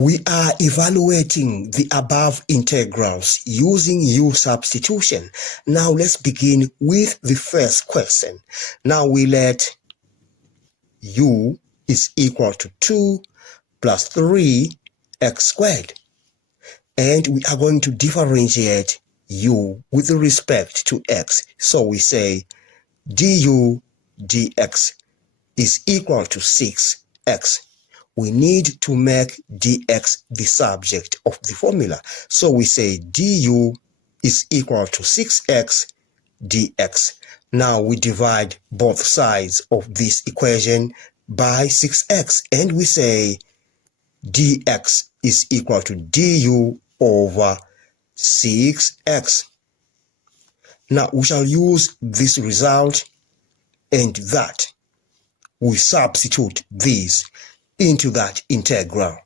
We are evaluating the above integrals using u-substitution. Now let's begin with the first question. Now we let u is equal to 2 plus 3x squared. And we are going to differentiate u with respect to x. So we say du dx is equal to 6x. We need to make dx the subject of the formula. So we say du is equal to 6x dx. Now we divide both sides of this equation by 6x, and we say dx is equal to du over 6x. Now we shall use this result and that. We substitute this into that integral.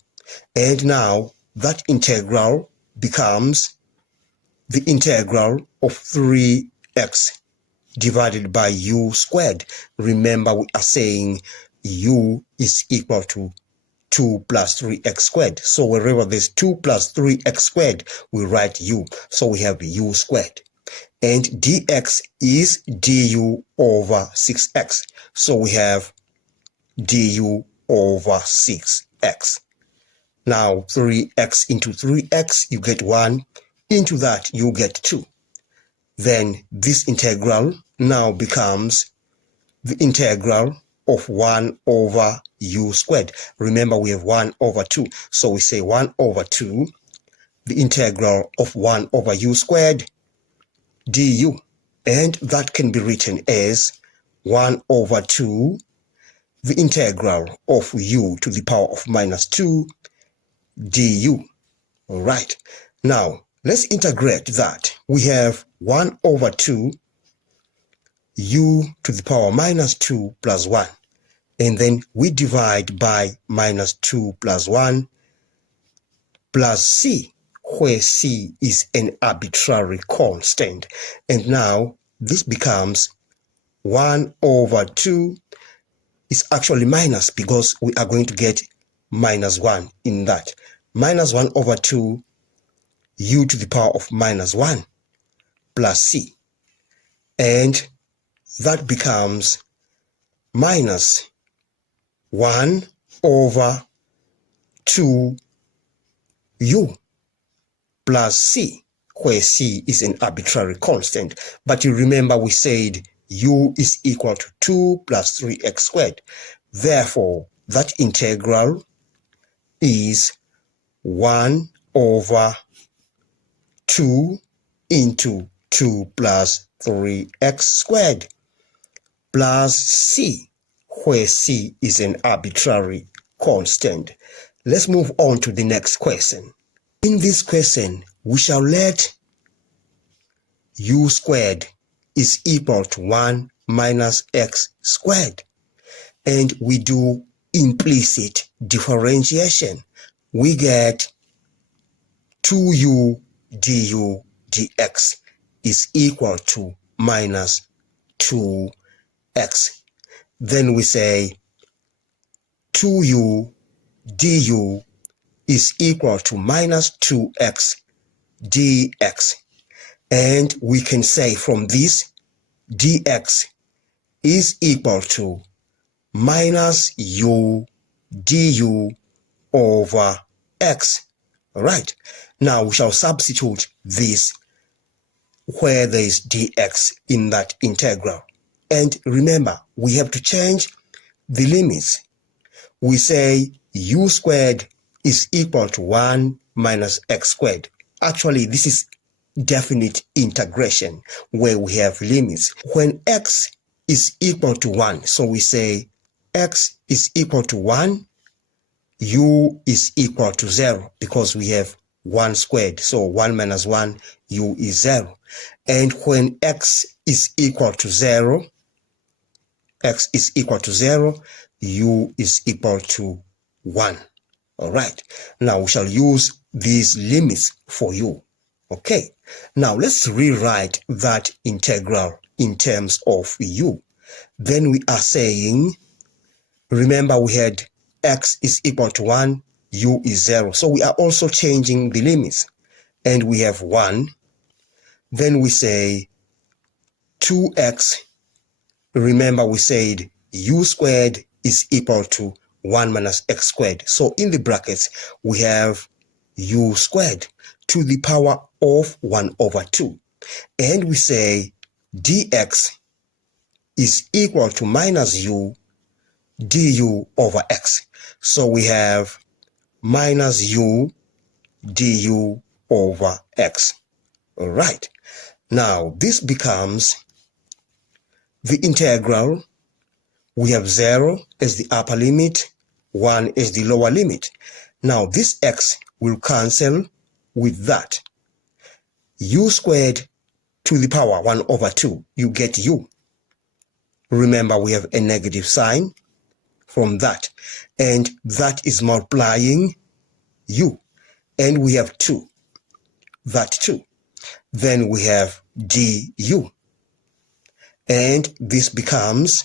And now that integral becomes the integral of 3x divided by u squared. Remember, we are saying u is equal to 2 plus 3x squared. So wherever there's 2 plus 3x squared, we write u. So we have u squared. And dx is du over 6x. So we have du over 6x. Now 3x into 3x, you get 1. Into that, you get 2. Then this integral now becomes the integral of 1 over u squared. Remember, we have 1 over 2. So we say 1 over 2, the integral of 1 over u squared du. And that can be written as 1 over 2, the integral of u to the power of minus 2 du. All right. Now, let's integrate that. We have 1 over 2 u to the power minus 2 plus 1. And then we divide by minus 2 plus 1 plus c, where c is an arbitrary constant. And now this becomes 1 over 2 is actually minus because we are going to get minus 1 in that. Minus 1 over 2 u to the power of minus 1 plus c. And that becomes minus 1 over 2 u plus c, where c is an arbitrary constant. But you remember we said u is equal to 2 plus 3x squared. Therefore, that integral is 1 over 2 into 2 plus 3x squared plus c, where c is an arbitrary constant. Let's move on to the next question. In this question, we shall let u squared is equal to 1 minus x squared. And we do implicit differentiation. We get 2u du dx is equal to minus 2x. Then we say 2u du is equal to minus 2x dx. And we can say from this, dx is equal to minus u du over x. All right. Now we shall substitute this where there is dx in that integral. And remember, we have to change the limits. We say u squared is equal to 1 minus x squared. Actually, this is definite integration where we have limits. When x is equal to 1, so we say x is equal to 1, u is equal to 0 because we have 1 squared. So 1 minus 1, u is 0. And when x is equal to 0, x is equal to 0, u is equal to 1. All right. Now we shall use these limits for u. Okay. Now let's rewrite that integral in terms of u. Then we are saying, remember we had x is equal to 1, u is 0. So we are also changing the limits. And we have 1. Then we say 2x. Remember we said u squared is equal to 1 minus x squared. So in the brackets, we have u squared to the power of 1 over 2. And we say dx is equal to minus u du over x. So we have minus u du over x. All right. Now this becomes the integral. We have 0 as the upper limit, 1 as the lower limit. Now this x will cancel with that. U squared to the power 1 over 2, you get u. Remember, we have a negative sign from that, and that is multiplying u. And we have 2, that 2. Then we have du. And this becomes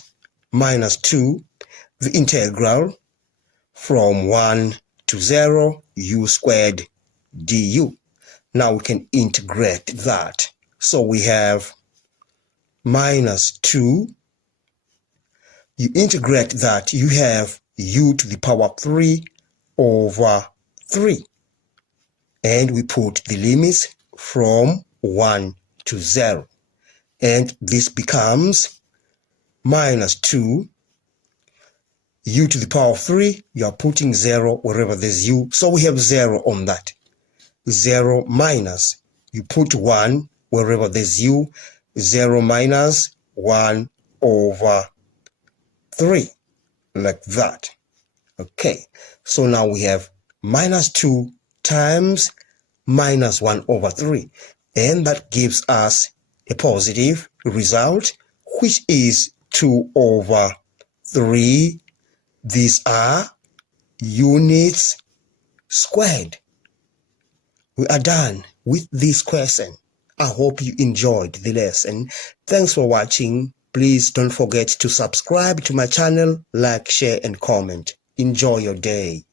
minus 2, the integral from 1 to 0, u squared du. Now we can integrate that. So we have minus 2. You integrate that, you have u to the power 3 over 3. And we put the limits from 1 to 0. And this becomes minus 2 u to the power of 3. You are putting 0 wherever there's u. So we have 0 on that. 0 minus, you put 1 wherever there's u. 0 minus 1 over 3, like that. Okay, so now we have minus 2 times minus 1 over 3. And that gives us a positive result, which is 2 over 3. These are units squared. We are done with this question. I hope you enjoyed the lesson. Thanks for watching. Please don't forget to subscribe to my channel, like, share, and comment. Enjoy your day.